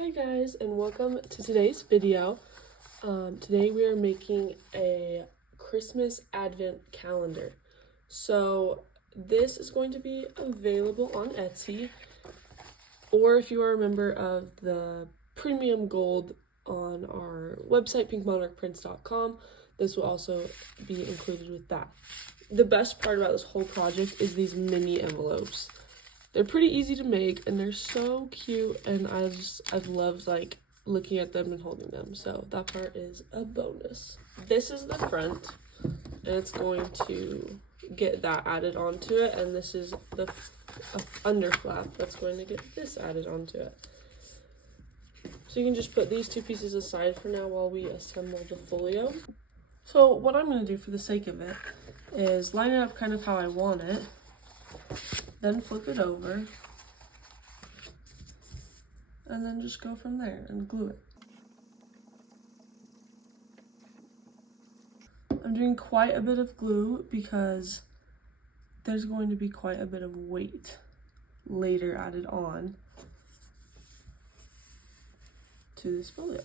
Hi guys, and welcome to today's video. Today we are making a Christmas Advent Calendar. So this is going to be available on Etsy, or if you are a member of the Premium Gold on our website, pinkmonarchprints.com, this will also be included with that. The best part about this whole project is these mini envelopes. They're pretty easy to make and they're so cute, and I've loved like looking at them and holding them, so that part is a bonus. This is the front and it's going to get that added onto it, and this is the under flap that's going to get this added onto it. So you can just put these two pieces aside for now while we assemble the folio. So what I'm going to do for the sake of it is line it up kind of how I want it, then flip it over, and then just go from there and glue it. I'm doing quite a bit of glue because there's going to be quite a bit of weight later added on to this folio.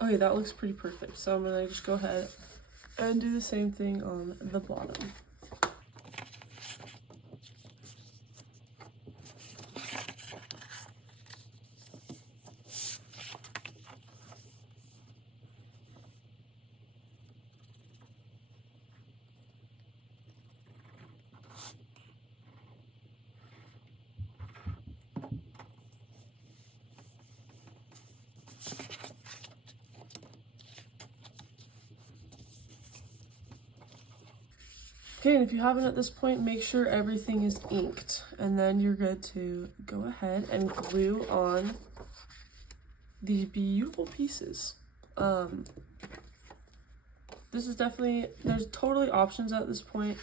Okay, that looks pretty perfect, so I'm gonna just go ahead and do the same thing on the bottom. Okay, and if you haven't at this point, make sure everything is inked, and then you're good to go ahead and glue on these beautiful pieces. This is definitely, there's totally options at this point.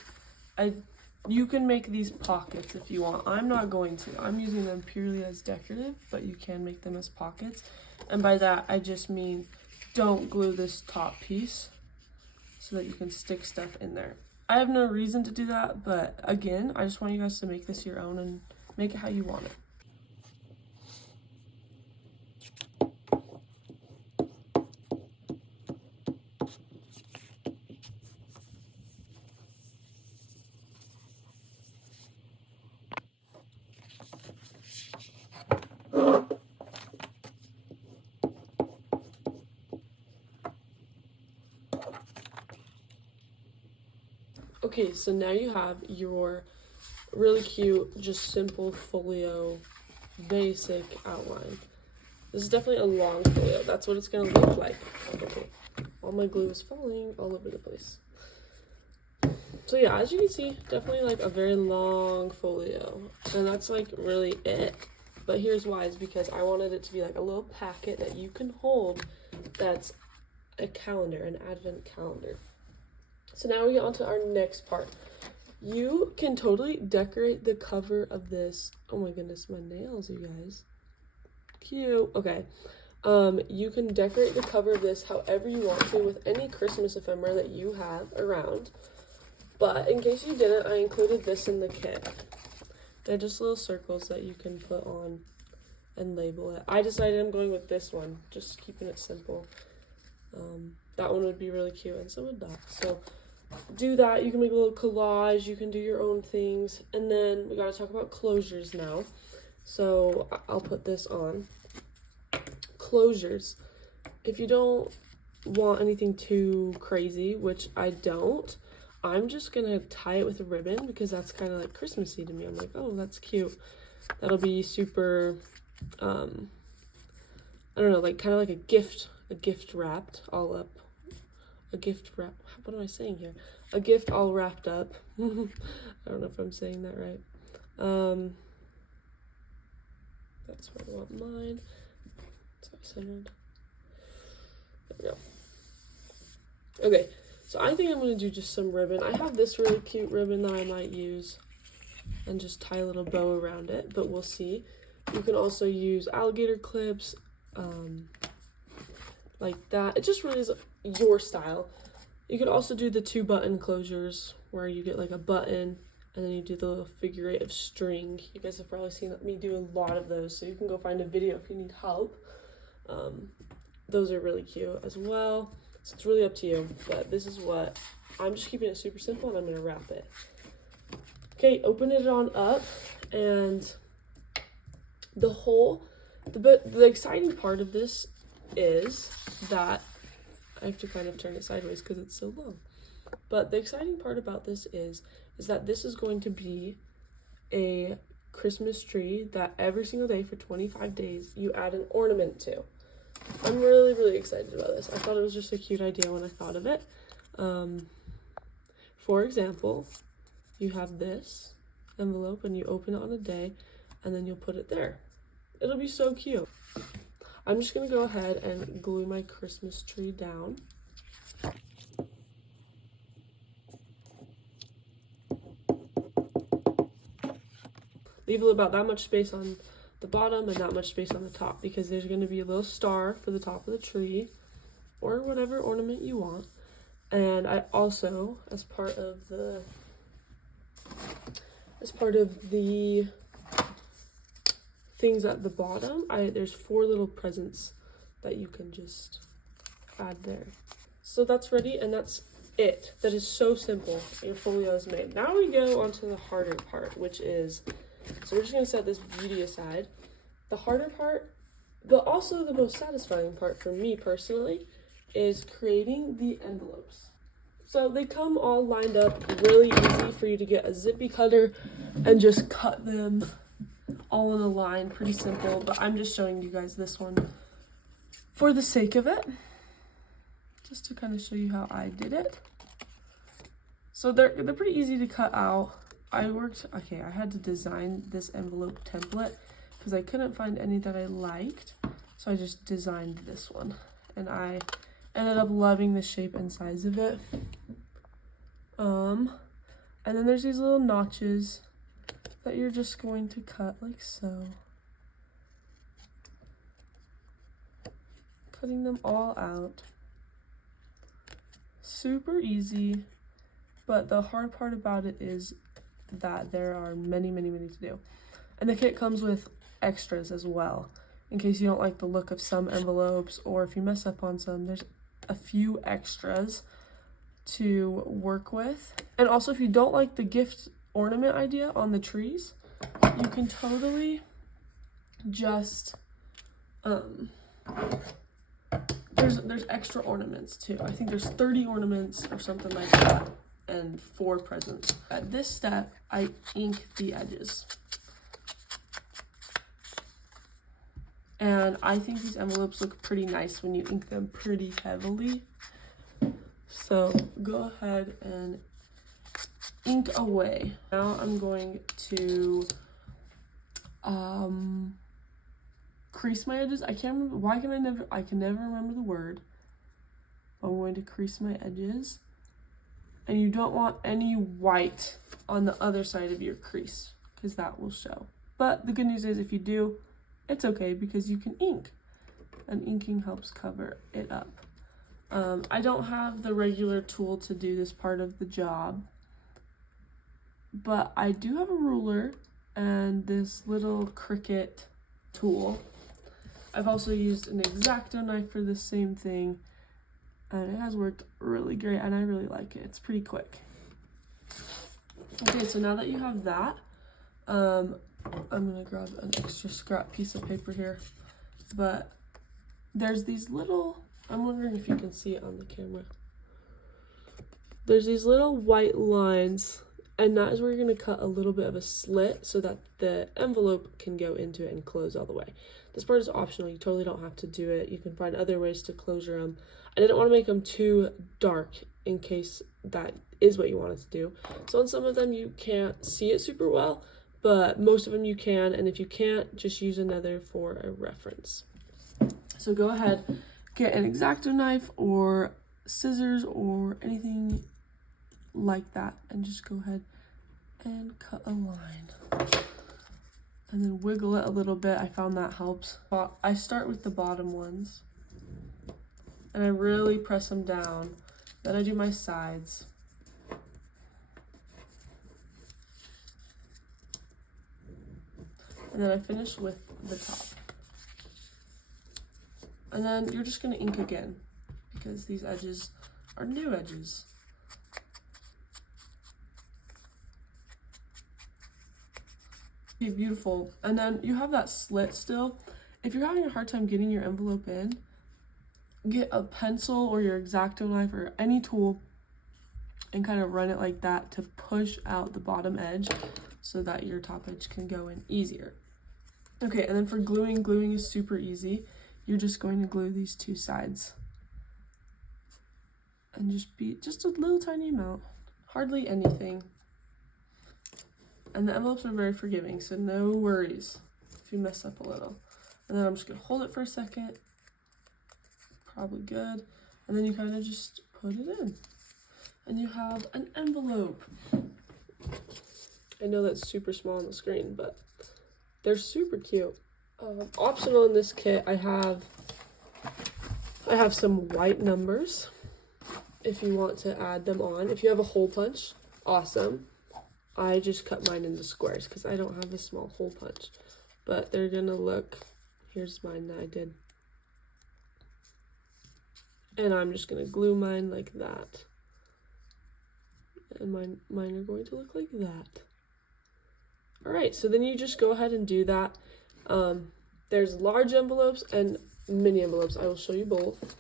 You can make these pockets if you want. I'm not going to. I'm using them purely as decorative, but you can make them as pockets. And by that, I just mean don't glue this top piece so that you can stick stuff in there. I have no reason to do that, but again, I just want you guys to make this your own and make it how you want it. Okay, so now you have your really cute, just simple folio, basic outline. This is definitely a long folio. That's what it's going to look like. Okay, all my glue is falling all over the place. So yeah, as you can see, definitely like a very long folio. And that's like really it. But here's why, is because I wanted it to be like a little packet that you can hold that's a calendar, an advent calendar. So now we get on to our next part. You can totally decorate the cover of this. Oh my goodness, my nails, you guys. Cute. Okay. You can decorate the cover of this however you want to with any Christmas ephemera that you have around. But in case you didn't, I included this in the kit. They're just little circles that you can put on and label it. I decided I'm going with this one, just keeping it simple. That one would be really cute, and so would that. So do that. You can make a little collage, you can do your own things, and then we got to talk about closures now. So I'll put this on. Closures. If you don't want anything too crazy, which I don't, I'm just gonna tie it with a ribbon because that's kind of like Christmassy to me. I'm like, oh, that's cute. That'll be super, I don't know, like kind of like a gift wrapped all up. A gift wrap. What am I saying here? A gift all wrapped up. I don't know if I'm saying that right. That's where I want mine. So centered. There we go. Okay, so I think I'm gonna do just some ribbon. I have this really cute ribbon that I might use and just tie a little bow around it, but we'll see. You can also use alligator clips, like that. It just really is your style. You could also do the 2-button closures where you get like a button and then you do the little figure 8 of string. You guys have probably seen me do a lot of those, so you can go find a video if you need help. Those are really cute as well. So it's really up to you, but this is what, I'm just keeping it super simple, and I'm gonna wrap it. Okay, open it on up, and the exciting part of this is that, I have to kind of turn it sideways because it's so long. But the exciting part about this is that this is going to be a Christmas tree that every single day for 25 days you add an ornament to. I'm really, really excited about this. I thought it was just a cute idea when I thought of it. For example, you have this envelope and you open it on a day and then you'll put it there. It'll be so cute. I'm just gonna go ahead and glue my Christmas tree down. Leave about that much space on the bottom and that much space on the top, because there's going to be a little star for the top of the tree or whatever ornament you want. And I also, as part of the things at the bottom, there's 4 little presents that you can just add there. So that's ready, and that's it. That is so simple. Your folio is made. Now we go on to the harder part, which is, so we're just going to set this beauty aside. The harder part, but also the most satisfying part for me personally, is creating the envelopes. So they come all lined up, really easy for you to get a zippy cutter and just cut them all in a line. Pretty simple, but I'm just showing you guys this one for the sake of it, just to kind of show you how I did it. So they're pretty easy to cut out. I had to design this envelope template because I couldn't find any that I liked, so I just designed this one, and I ended up loving the shape and size of it. And then there's these little notches that you're just going to cut like so. Cutting them all out. Super easy, but the hard part about it is that there are many to do. And the kit comes with extras as well, in case you don't like the look of some envelopes, or if you mess up on some, there's a few extras to work with. And also, if you don't like the gift ornament idea on the trees, you can totally just there's extra ornaments too. I think there's 30 ornaments or something like that, and 4 presents. At this step, I ink the edges. And I think these envelopes look pretty nice when you ink them pretty heavily. So go ahead and ink away. Now I'm going to crease my edges. I can't remember, I can never remember the word. I'm going to crease my edges. And you don't want any white on the other side of your crease, because that will show. But the good news is, if you do, it's okay, because you can ink, and inking helps cover it up. I don't have the regular tool to do this part of the job, but I do have a ruler and this little Cricut tool. I've also used an X-Acto knife for the same thing, and it has worked really great, and I really like it. It's pretty quick. Okay, so now that you have that, I'm gonna grab an extra scrap piece of paper here, but there's these little, I'm wondering if you can see it on the camera. There's these little white lines, and that is where you're gonna cut a little bit of a slit so that the envelope can go into it and close all the way. This part is optional. You totally don't have to do it. You can find other ways to closure them. I didn't want to make them too dark in case that is what you wanted to do. So on some of them you can't see it super well, but most of them you can, and if you can't, just use another for a reference. So go ahead, get an X-Acto knife or scissors or anything like that, and just go ahead and cut a line. And then wiggle it a little bit. I found that helps. I start with the bottom ones, and I really press them down. Then I do my sides. And then I finish with the top. And then you're just going to ink again because these edges are new edges. Okay, beautiful. And then you have that slit still. If you're having a hard time getting your envelope in, get a pencil or your X-Acto knife or any tool and kind of run it like that to push out the bottom edge so that your top edge can go in easier. Okay, and then for gluing, gluing is super easy. You're just going to glue these two sides. And just beat just a little tiny amount, hardly anything. And the envelopes are very forgiving, so no worries if you mess up a little. And then I'm just gonna hold it for a second, probably good. And then you kind of just put it in. And you have an envelope. I know that's super small on the screen, but they're super cute. Optional in this kit, I have some white numbers if you want to add them on. If you have a hole punch, awesome. I just cut mine into squares because I don't have a small hole punch. But they're gonna look, here's mine that I did. And I'm just gonna glue mine like that. And mine are going to look like that. All right, so then you just go ahead and do that. There's large envelopes and mini envelopes. I will show you both.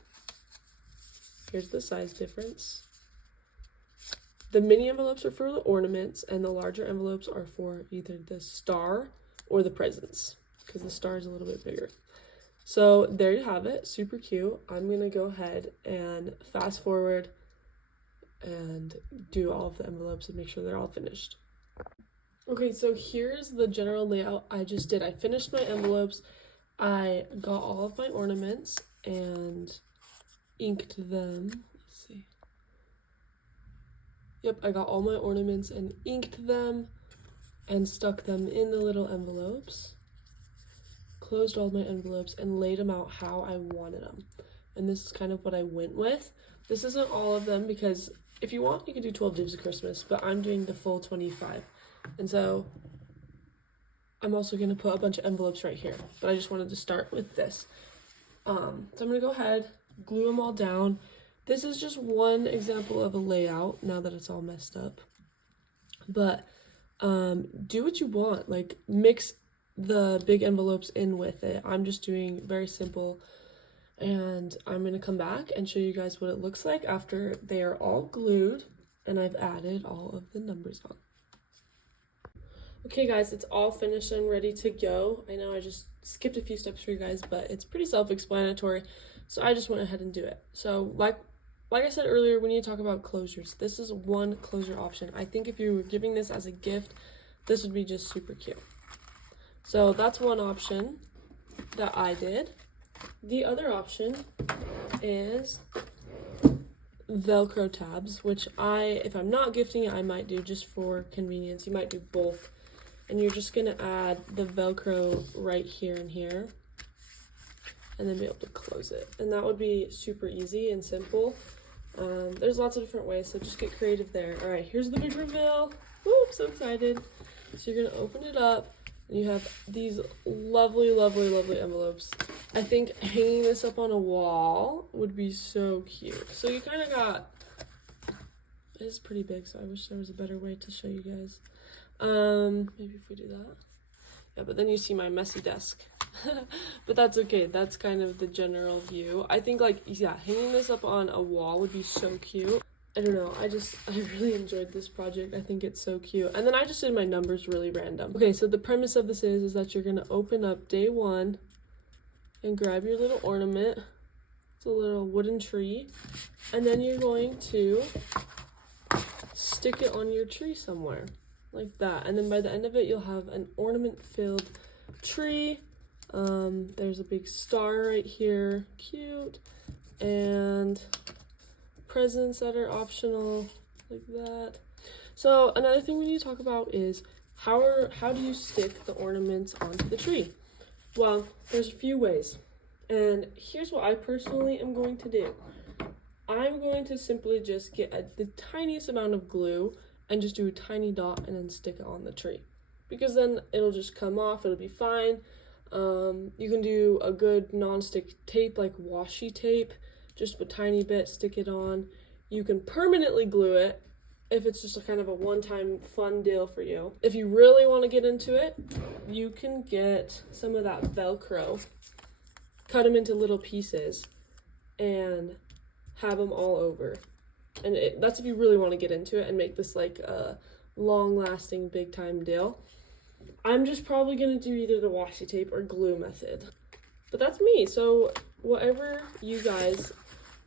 Here's the size difference. The mini envelopes are for the ornaments, and the larger envelopes are for either the star or the presents, because the star is a little bit bigger. So there you have it, super cute. I'm gonna go ahead and fast forward and do all of the envelopes and make sure they're all finished. Okay, so here's the general layout I just did. I finished my envelopes, I got all of my ornaments and inked them. Let's see. Yep, I got all my ornaments and inked them and stuck them in the little envelopes. Closed all my envelopes and laid them out how I wanted them. And this is kind of what I went with. This isn't all of them because if you want, you can do 12 Days of Christmas, but I'm doing the full 25. And so I'm also going to put a bunch of envelopes right here, but I just wanted to start with this. So I'm going to go ahead, glue them all down. This is just one example of a layout now that it's all messed up. But do what you want, like mix the big envelopes in with it. I'm just doing very simple, and I'm going to come back and show you guys what it looks like after they are all glued and I've added all of the numbers on. Okay guys, it's all finished and ready to go. I know I just skipped a few steps for you guys, but it's pretty self-explanatory, so I just went ahead and do it. So like I said earlier, we need to talk about closures. This is one closure option. I think if you were giving this as a gift, this would be just super cute. So that's one option that I did. The other option is Velcro tabs, which if I'm not gifting it, I might do just for convenience. You might do both. And you're just gonna add the Velcro right here and here, and then be able to close it. And that would be super easy and simple. There's lots of different ways, so just get creative there. All right, here's the big reveal. Woo, I'm so excited. So you're gonna open it up, and you have these lovely, lovely, lovely envelopes. I think hanging this up on a wall would be so cute. So you kind of got, it is pretty big, so I wish there was a better way to show you guys. Maybe if we do that. Yeah, but then you see my messy desk. But that's okay. That's kind of the general view. I think hanging this up on a wall would be so cute. I don't know. I really enjoyed this project. I think it's so cute. And then I just did my numbers really random. Okay, so the premise of this is that you're going to open up day one and grab your little ornament. It's a little wooden tree. And then you're going to stick it on your tree somewhere. Like that, and then by the end of it you'll have an ornament filled tree. There's a big star right here, cute, and presents that are optional like that. So another thing we need to talk about is how do you stick the ornaments onto the tree? Well, there's a few ways, and here's what I personally am going to do. I'm going to simply just get the tiniest amount of glue and just do a tiny dot and then stick it on the tree. because then it'll just come off, it'll be fine. You can do a good non-stick tape like washi tape, just a tiny bit, stick it on. You can permanently glue it if it's just a kind of a one-time fun deal for you. If you really want to get into it, you can get some of that Velcro, cut them into little pieces, and have them all over. And that's if you really want to get into it and make this like a long-lasting, big-time deal. I'm just probably going to do either the washi tape or glue method. But that's me, so whatever you guys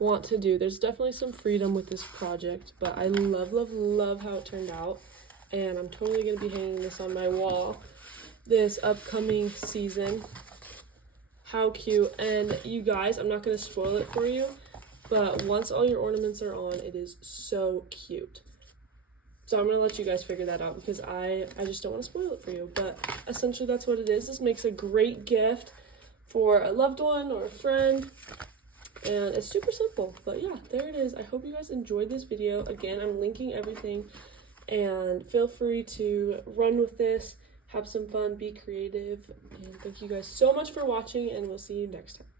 want to do, there's definitely some freedom with this project, but I love how it turned out, and I'm totally going to be hanging this on my wall this upcoming season. How cute. And you guys, I'm not going to spoil it for you, but once all your ornaments are on, it is so cute. So I'm going to let you guys figure that out because I just don't want to spoil it for you, but essentially that's what it is. This makes a great gift for a loved one or a friend. And it's super simple, but yeah, there it is. I hope you guys enjoyed this video. Again, I'm linking everything, and feel free to run with this, have some fun, be creative, and thank you guys so much for watching, and we'll see you next time.